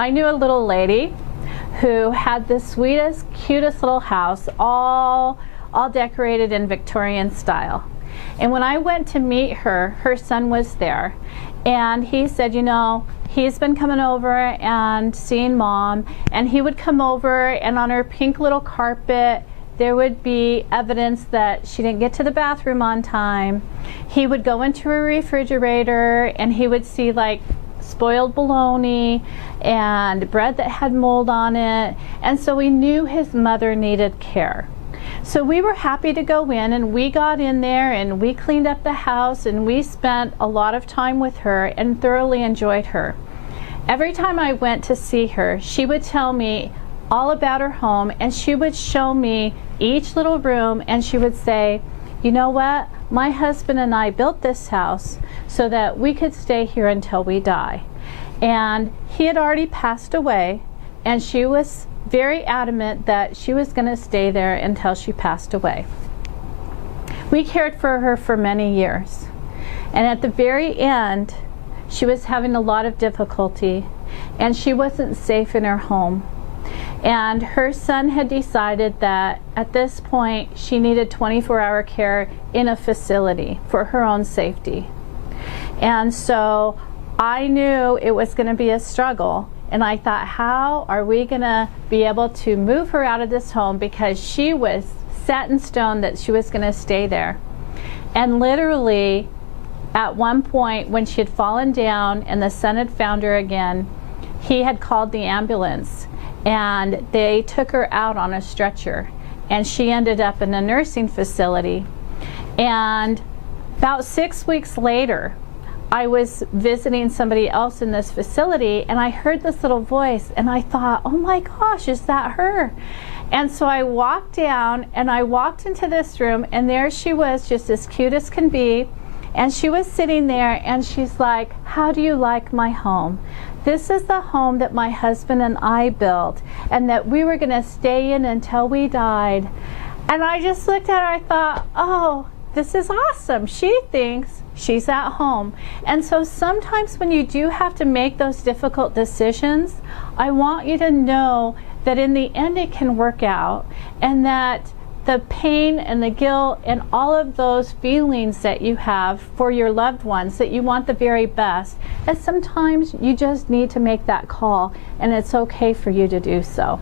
I knew a little lady who had the sweetest, cutest little house, all decorated in Victorian style. And when I went to meet her, her son was there, and he said, you know, he's been coming over and seeing Mom, and he would come over, and on her pink little carpet there would be evidence that she didn't get to the bathroom on time. He would go into her refrigerator and he would see like spoiled bologna and bread that had mold on it, and so we knew his mother needed care. So we were happy to go in, and we got in there and we cleaned up the house, and we spent a lot of time with her and thoroughly enjoyed her. Every time I went to see her, she would tell me all about her home, and she would show me each little room, and she would say, you know what, my husband and I built this house so that we could stay here until we die. And he had already passed away, and she was very adamant that she was going to stay there until she passed away. We cared for her for many years, and at the very end she was having a lot of difficulty, and she wasn't safe in her home. And her son had decided that at this point she needed 24-hour care in a facility for her own safety. And so I knew it was going to be a struggle, and I thought, how are we going to be able to move her out of this home, because she was set in stone that she was going to stay there. And literally at one point when she had fallen down and the son had found her again, he had called the ambulance, and they took her out on a stretcher, and she ended up in a nursing facility. And about 6 weeks later, I was visiting somebody else in this facility, and I heard this little voice, and I thought, oh my gosh, is that her? And so I walked down and I walked into this room, and there she was, just as cute as can be, and she was sitting there, and she's like, how do you like my home? This is the home that my husband and I built, and that we were going to stay in until we died. And I just looked at her, I thought, oh, this is awesome. She thinks she's at home. And so sometimes when you do have to make those difficult decisions, I want you to know that in the end it can work out, and that the pain and the guilt and all of those feelings that you have for your loved ones, that you want the very best, and sometimes you just need to make that call, and it's okay for you to do so.